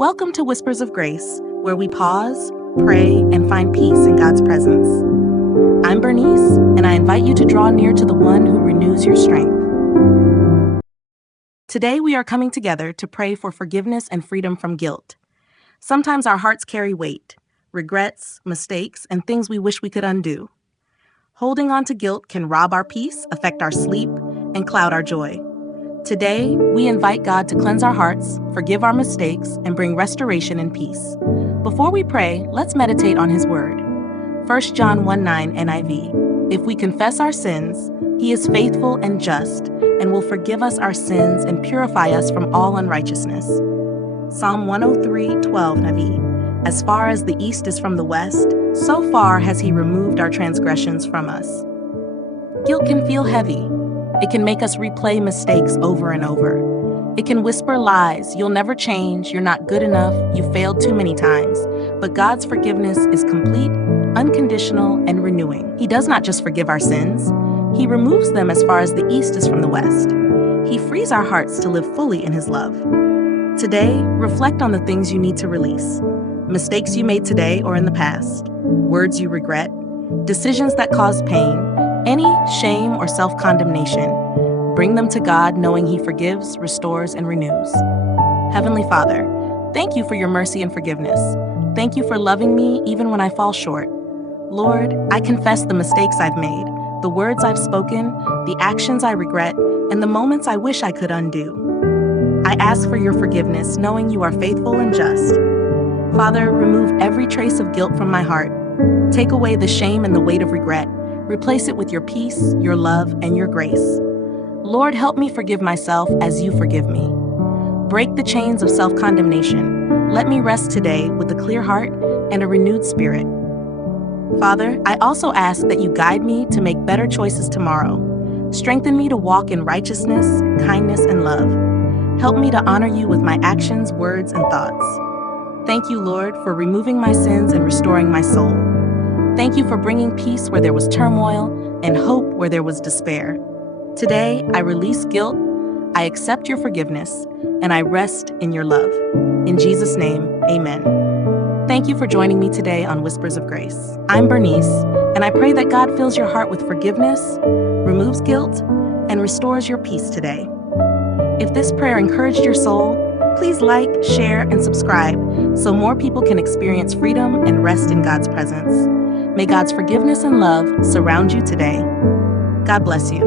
Welcome to Whispers of Grace, where we pause, pray, and find peace in God's presence. I'm Bernice, and I invite you to draw near to the one who renews your strength. Today, we are coming together to pray for forgiveness and freedom from guilt. Sometimes our hearts carry weight, regrets, mistakes, and things we wish we could undo. Holding on to guilt can rob our peace, affect our sleep, and cloud our joy. Today, we invite God to cleanse our hearts, forgive our mistakes, and bring restoration and peace. Before we pray, let's meditate on His Word. 1 John 1:9 NIV. If we confess our sins, He is faithful and just, and will forgive us our sins and purify us from all unrighteousness. Psalm 103:12 NIV. As far as the east is from the west, so far has He removed our transgressions from us. Guilt can feel heavy. It can make us replay mistakes over and over. It can whisper lies, you'll never change, you're not good enough, you failed too many times. But God's forgiveness is complete, unconditional, and renewing. He does not just forgive our sins, He removes them as far as the east is from the west. He frees our hearts to live fully in His love. Today, reflect on the things you need to release. Mistakes you made today or in the past, words you regret, decisions that caused pain, any shame or self-condemnation. Bring them to God knowing He forgives, restores, and renews. Heavenly Father, thank you for your mercy and forgiveness. Thank you for loving me even when I fall short. Lord, I confess the mistakes I've made, the words I've spoken, the actions I regret, and the moments I wish I could undo. I ask for your forgiveness knowing you are faithful and just. Father, remove every trace of guilt from my heart. Take away the shame and the weight of regret. Replace it with your peace, your love, and your grace. Lord, help me forgive myself as you forgive me. Break the chains of self-condemnation. Let me rest today with a clear heart and a renewed spirit. Father, I also ask that you guide me to make better choices tomorrow. Strengthen me to walk in righteousness, kindness, and love. Help me to honor you with my actions, words, and thoughts. Thank you, Lord, for removing my sins and restoring my soul. Thank you for bringing peace where there was turmoil and hope where there was despair. Today, I release guilt, I accept your forgiveness, and I rest in your love. In Jesus' name, amen. Thank you for joining me today on Whispers of Grace. I'm Bernice, and I pray that God fills your heart with forgiveness, removes guilt, and restores your peace today. If this prayer encouraged your soul, please like, share, and subscribe so more people can experience freedom and rest in God's presence. May God's forgiveness and love surround you today. God bless you.